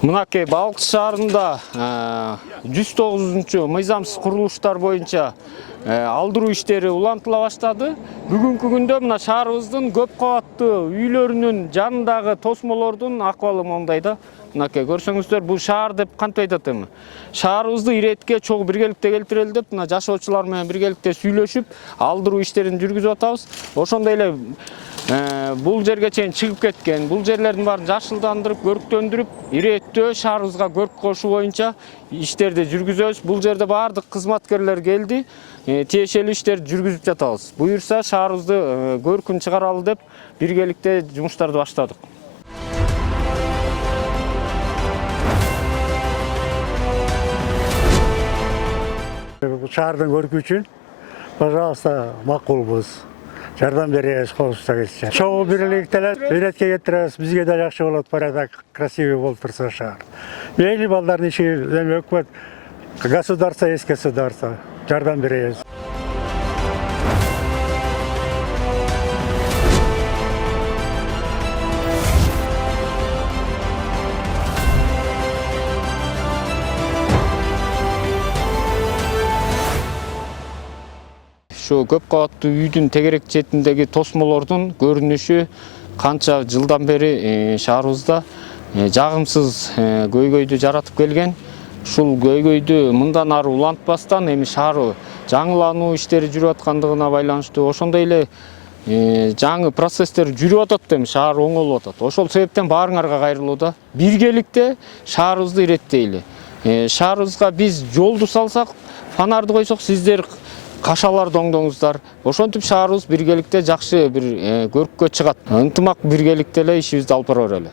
Мынакей Балкы шаарында 109-чу мыйзамсыз курулуштар боюнча алдыруу иштери улантыла баштады. Бүгүнкү күндө мына шаарыбыздын көп кабаттуу үйлөрүнүн жанындагы тосмолордун акыбалы моундай да. Мынакей көрсөңүздөр, бул шаар деп кантип айтат эми? Шаарыбызды иретке чогуу биргеликте келтирели деп, мына жашоочулар менен биргеликте сүйлөшүп, алдыруу иштерин жүргүзүп атабыз. Ошондой эле бул жерге чейин чыгып кеткен, бул жерлердин баарын жашылдандырып, көрктөндүрүп, иреттөө шаарыбызга көрк кошуу боюнча иштерди жүргүзөбүз. Бул жерде баардык кызматкерлер келди, тиешелүү иштерди жүргүзүп жатабыз. Буюрса шаарыбызды көркүн чыгаралы деп биргеликте жумуштарды баштадык. Шаардын көркү үчүн, пожалуйста, макулбуз. Жардам беребиз, колубуздан келсе. Чогуу бирликте иретке кетиребиз, бизге да жакшы болот, порядок, красивый болуп турса шаар. Мейли балдардын иши, эми өкмөт, государство есть государство. Жардам беребиз. Şu көп кабаттуу үйдүн тегерек четиндеги тосмолордун көрүнүшү канча жылдан бери шаарыбызда жагымсыз көйгөйдү жаратып келген. Ушул көйгөйдү мындан ары улантпастан эми шаар жаңылануу иштери жүрүп аткандыгына байланыштуу, ошондой эле жаңы процесстер жүрүп атат, эми шаар оңолуп атат. Ошол себептен баарыңарга кайрылууда биргеликте шаарыбызды иреттейли. Шаарыбызга биз жолду салсак, фонарды койсок, сиздер кашаларды оңдоңуздар. Ошентип шаарыбыз биргеликте жакшы бир көрккө чыгат. Ынтымак биргеликте эле ишибизди алып бара берели.